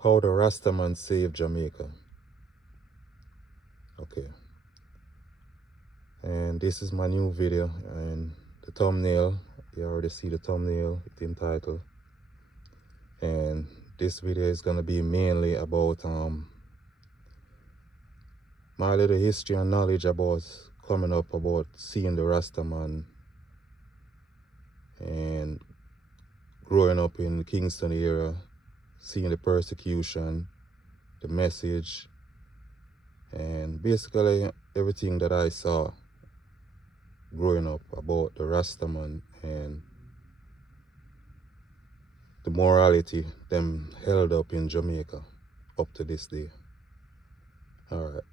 How the Rastaman saved Jamaica. Okay. And this is my new video, and the thumbnail, you already see the thumbnail, it's entitled. And this video is gonna be mainly about my little history and knowledge about coming up, about seeing the Rastaman and growing up in the Kingston area, seeing the persecution, the message, and basically everything that I saw growing up about the Rastaman and the morality them held up in Jamaica up to this day. Alright.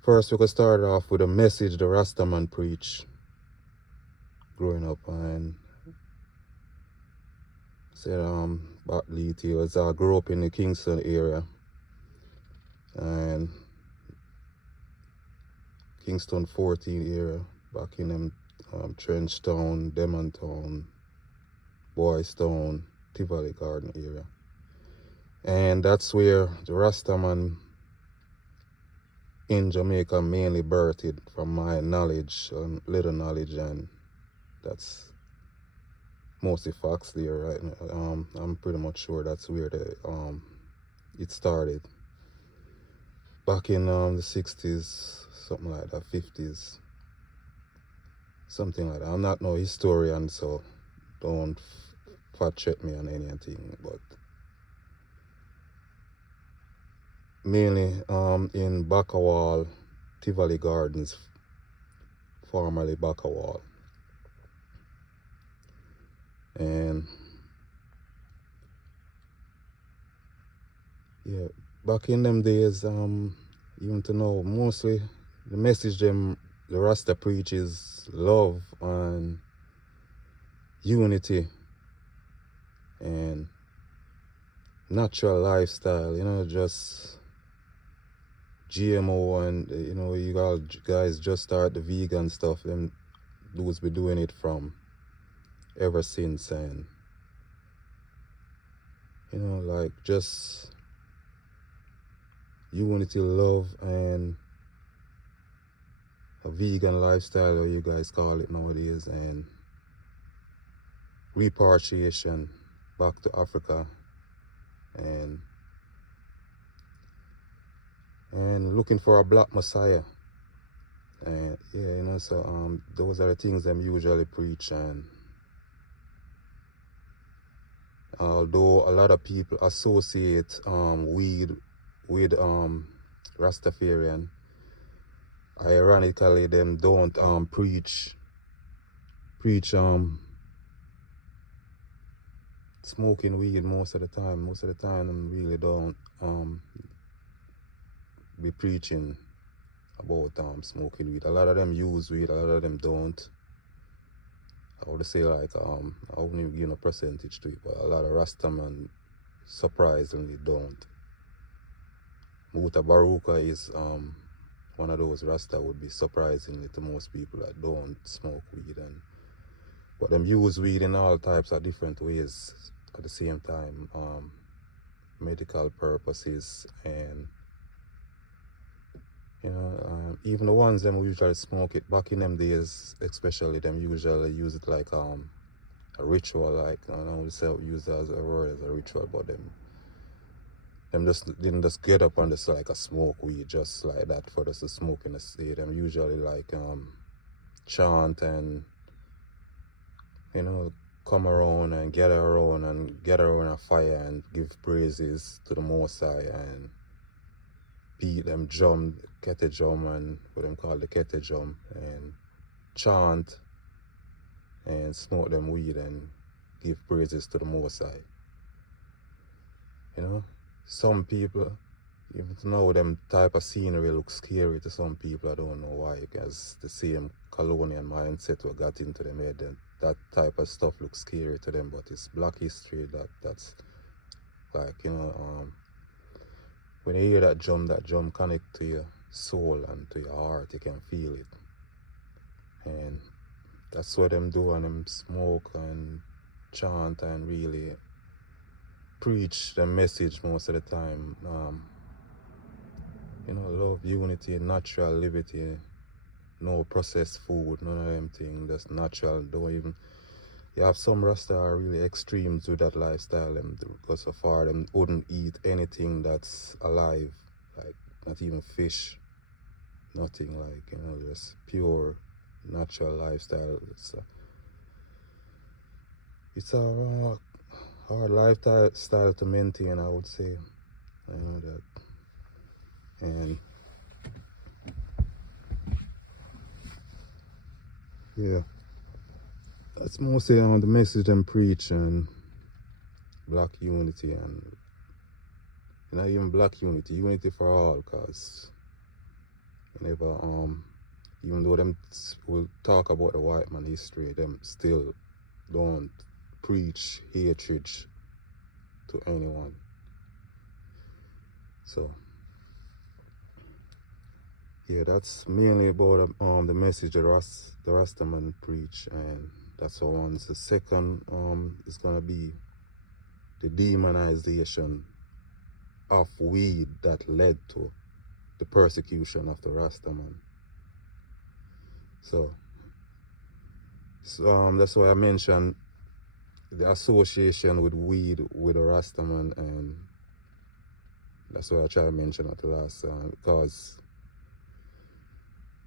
First we could start off with a message the Rastaman preached growing up, and said back details. I grew up in the Kingston area, and Kingston 14 area, back in them Trenchtown, Demontown, Boystown, Tivoli Garden area. And that's where the Rastaman in Jamaica mainly birthed, from my knowledge, little knowledge, and that's mostly facts there, right? I'm pretty much sure that's where it started. Back in the 60s, something like that, 50s, something like that. I'm not no historian, so don't fact check me on anything, but mainly in Backawall, Tivoli Gardens, formerly Backawall. And yeah, back in them days, even to know, mostly the message the Rasta preach is love and unity and natural lifestyle, just GMO, and you guys just start the vegan stuff, them dudes be doing it from ever since, and like just unity, love, and a vegan lifestyle, or you guys call it nowadays, and repatriation back to Africa, and looking for a black messiah. And yeah, so those are the things them usually preach. And although a lot of people associate weed with Rastafarian, ironically them don't preach smoking weed most of the time. Most of the time them really don't be preaching about smoking weed. A lot of them use weed, a lot of them don't. I would say, like, I wouldn't even give a percentage to it, but a lot of Rastaman surprisingly don't. Muta Baruka is one of those Rasta would be surprisingly to most people that don't smoke weed, but them use weed in all types of different ways at the same time, medical purposes, and even the ones them who usually smoke it back in them days, especially, them usually use it like a ritual, like, I don't know, use it as a word, as a ritual, but them just didn't just get up and just like a smoke weed just like that for us to smoke in the state. Them usually like chant and come around and gather around a fire and give praises to the Most High, and beat them drum, kete drum, and what them call the kete drum, and chant and smoke them weed and give praises to the Most High. Some people, even now, them type of scenery looks scary to some people. I don't know why, because the same colonial mindset we got into them head, and that type of stuff looks scary to them. But it's black history that's like, when you hear that drum connect to your soul and to your heart, you can feel it. And that's what them do, and them smoke and chant and really preach the message most of the time. You know, love, unity, natural liberty, no processed food, none of them things, just natural. Don't even, you have some Rasta are really extremes with that lifestyle, them go so far them wouldn't eat anything that's alive, like not even fish, nothing, like, you know, just pure natural lifestyle. It's a hard lifestyle to maintain, I would say. I know that. And yeah, that's mostly on the message and preach and black unity, and not even black unity, unity for all, cause whenever even though them will talk about the white man history, them still don't preach hatred to anyone. So yeah, that's mainly about the message the Rastaman preach, and that's the one. The second is gonna be the demonization of weed that led to the persecution of the Rastaman. So that's why I mentioned the association with weed with the Rastaman, and that's why I try to mention at the last time, because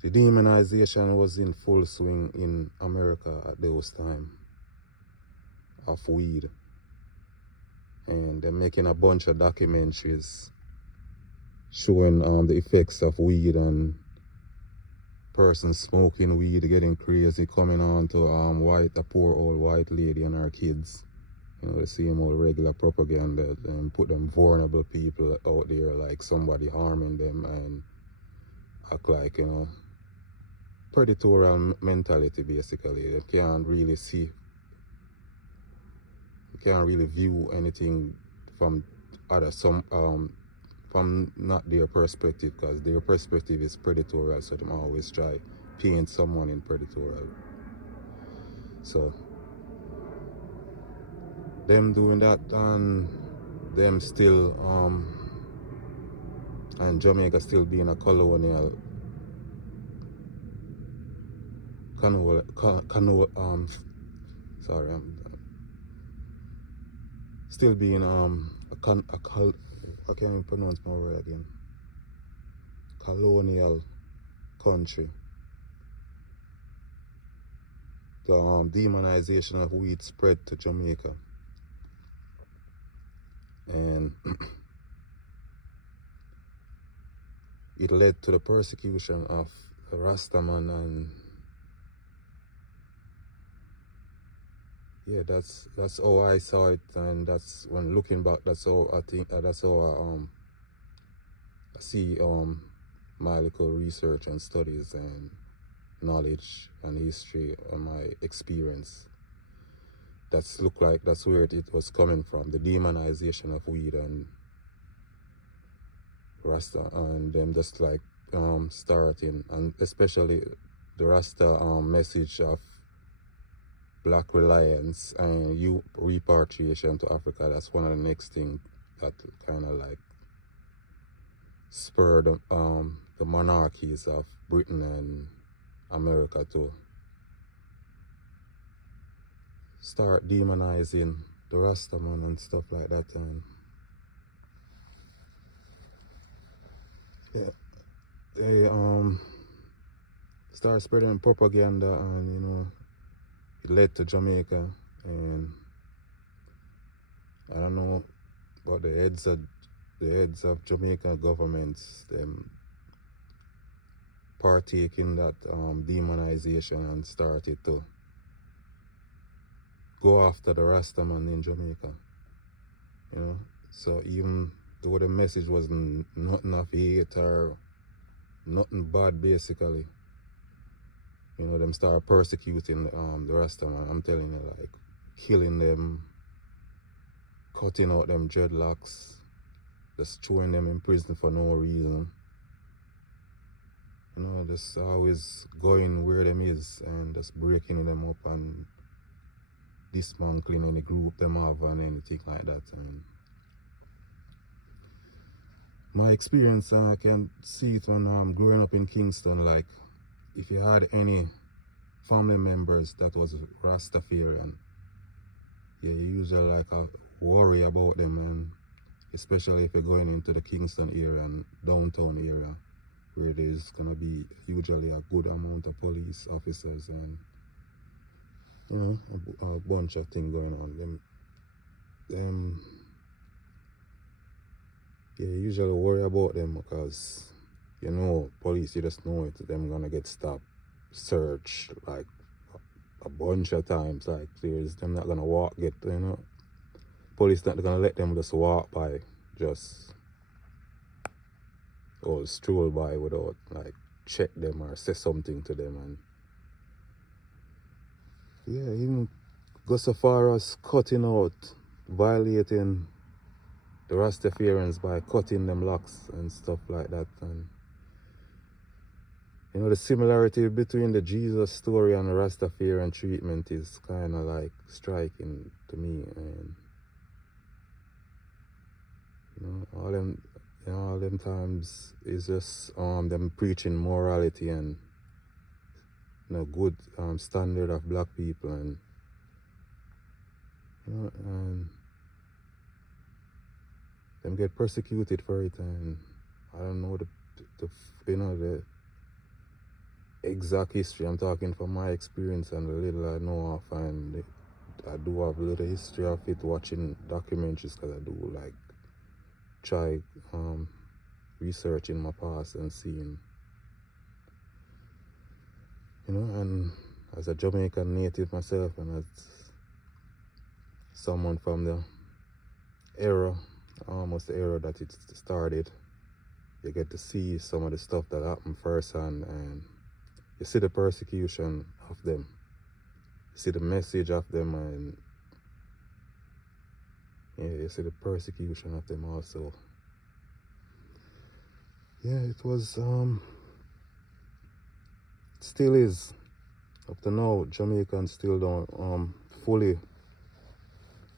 the demonization was in full swing in America at those time of weed. And they're making a bunch of documentaries showing the effects of weed, and persons smoking weed, getting crazy, coming on to a poor old white lady and her kids. You know, the same old regular propaganda, and put them vulnerable people out there like somebody harming them, and act like, you know, predatorial mentality basically. You can't really see, you can't really view anything from from not their perspective, because their perspective is predatorial, so them always try paint someone in predatorial. So them doing that, and them still and Jamaica still being a colonial still being I can't even pronounce my word again. Colonial country. The demonization of weed spread to Jamaica, and it led to the persecution of Rastaman, and yeah, that's how I saw it, and that's when looking back, that's how I think that's how I see my little research and studies and knowledge and history and my experience. That's look like that's where it was coming from, the demonization of weed and Rasta, and them just like starting, and especially the Rasta message of black reliance and repatriation to Africa. That's one of the next things that kind of like spurred the monarchies of Britain and America to start demonizing the Rastaman and stuff like that. And yeah, they start spreading propaganda, and you know, it led to Jamaica, and I don't know about the heads of Jamaica governments, them partake in that demonization and started to go after the Rastaman in Jamaica. You know, so even though the message was nothing of hate or nothing bad, basically, you know, them start persecuting the Rastaman. I'm telling you, like killing them, cutting out them dreadlocks, just throwing them in prison for no reason. You know, just always going where them is and just breaking them up and dismantling any group them have and anything like that. And my experience, I can see it when I'm growing up in Kingston, like if you had any family members that was Rastafarian, yeah, you usually like worry about them, and especially if you're going into the Kingston area and downtown area, where there's gonna be usually a good amount of police officers and you know a bunch of things going on. Them yeah, you usually worry about them because you know police, you just know it, them gonna get stopped, searched like a bunch of times. Like there's them not gonna get police not gonna let them just walk by, just or stroll by without like check them or say something to them. And yeah, even go so far as cutting out, violating the Rastafarians by cutting them locks and stuff like that. And you know, the similarity between the Jesus story and the Rastafarian treatment is kind of like striking to me. And all them times is just them preaching morality and good standard of black people, and and them get persecuted for it. And I don't know the exact history. I'm talking from my experience and the little I know of, and I do have a little history of it watching documentaries, because I do like try researching my past and seeing, and as a Jamaican native myself, and as someone from the era, almost the era that it started, you get to see some of the stuff that happened firsthand, and you see the persecution of them, you see the message of them, and yeah, you see the persecution of them also. Yeah, it was still is. Up to now, Jamaicans still don't fully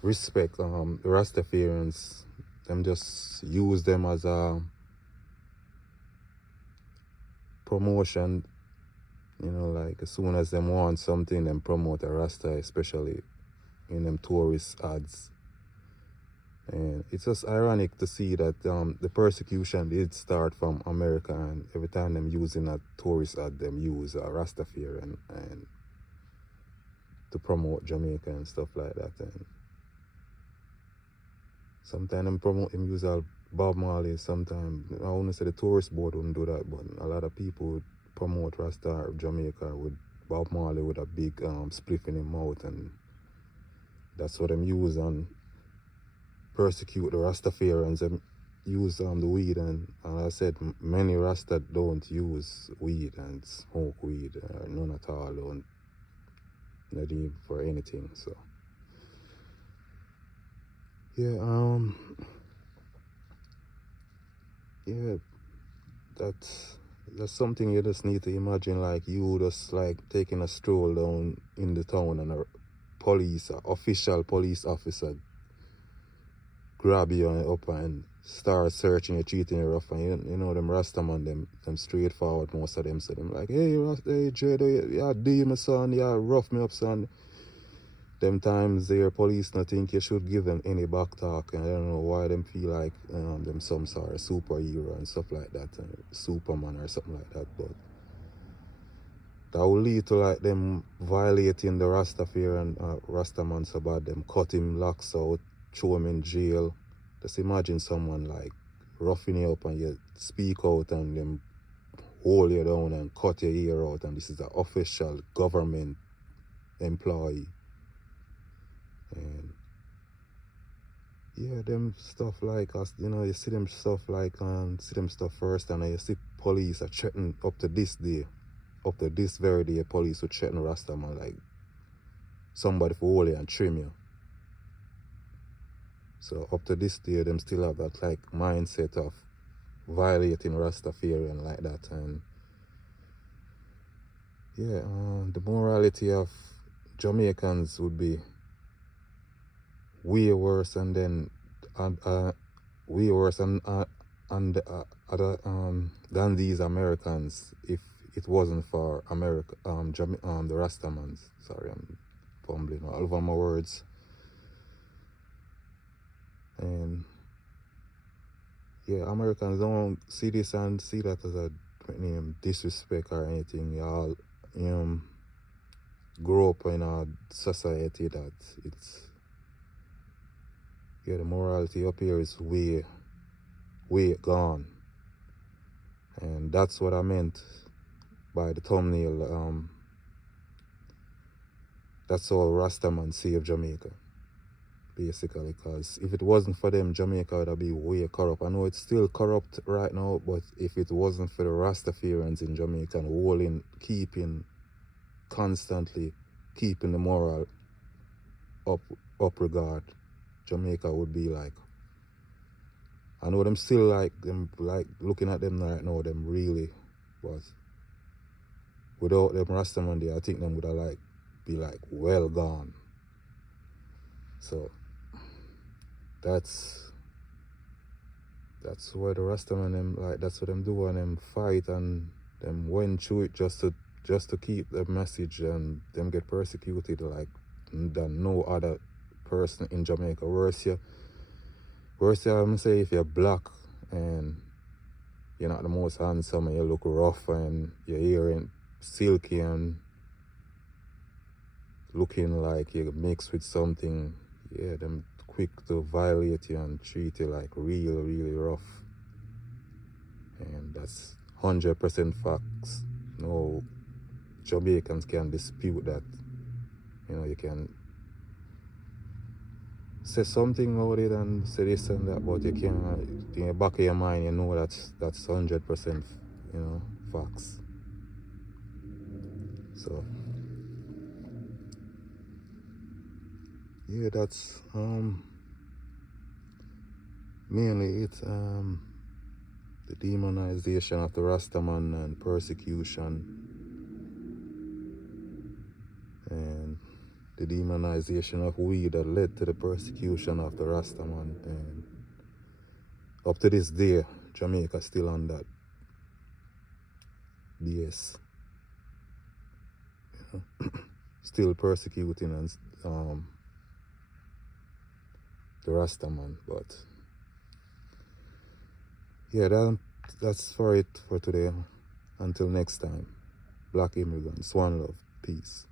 respect the Rastafarians. Them just use them as a promotion. Like as soon as them want something, them promote a Rasta, especially in them tourist ads. And it's just ironic to see that the persecution did start from America, and every time them using a tourist ad, them use a Rastafarian and to promote Jamaica and stuff like that. And sometimes them promote him use a Bob Marley. Sometimes I wouldn't say the tourist board wouldn't do that, but a lot of people would promote Rasta or Jamaica with Bob Marley with a big spliff in his mouth, and that's what them use and persecute the Rastafarians. Them use the weed, and I said many Rasta don't use weed and smoke weed, none at all, not even for anything. So yeah, yeah, that's something you just need to imagine. Like you just like taking a stroll down in the town, and official police officer grab you up and start searching you, treating you rough. And you know them Rastaman, them straightforward, most of them. So them like, hey Jada, yeah, D my son, yeah, rough me up son. Them times their police not think you should give them any back talk, and I don't know why them feel like them some sort of superhero and stuff like that, Superman or something like that. But that will lead to like them violating the Rastafarian Rastaman so bad, them cut him locks out, throw him in jail. Just imagine someone like roughing you up and you speak out and them hold you down and cut your ear out, and this is an official government employee. And yeah, them stuff like us, you see them stuff like see them stuff first, and you see police are threatening up to this day, up to this very day, police would threaten Rastaman like somebody for hold you and trim you. So up to this day, them still have that like mindset of violating Rastafarian like that. And yeah, the morality of Jamaicans would be way worse, and then way worse, and and other than these Americans if it wasn't for America, the Rastamans. Sorry, I'm fumbling all over my words. And yeah, Americans don't see this and see that as a disrespect or anything. Y'all grow up in a society that it's, yeah, the morality up here is way gone. And that's what I meant by the thumbnail. That's how Rastaman saved Jamaica, basically, because if it wasn't for them, Jamaica would have been way corrupt. I know it's still corrupt right now, but if it wasn't for the Rastafarians in Jamaica and constantly keeping the moral up regard, Jamaica would be like, I know them still like looking at them right now, them really, but without them Rastaman there, I think them would have be well gone. So that's why the Rastaman them that's what them do, and them fight and them went through it just to keep the message, and them get persecuted than no other person in Jamaica. Worse, I'm say if you're black and you're not the most handsome and you look rough and your hair ain't silky and looking like you're mixed with something, yeah, them quick to violate you and treat you like really rough. And that's 100% facts. No Jamaicans can dispute that. You can say something about it and say this and that, but you can't, in the back of your mind, you know that's 100%, facts. So yeah, that's mainly it. The demonization of the Rastaman and persecution, and the demonization of weed that led to the persecution of the Rastaman. And up to this day, Jamaica still on that BS. Still persecuting and the Rastaman. But yeah, that's for it for today. Until next time, Black immigrants, one love, peace.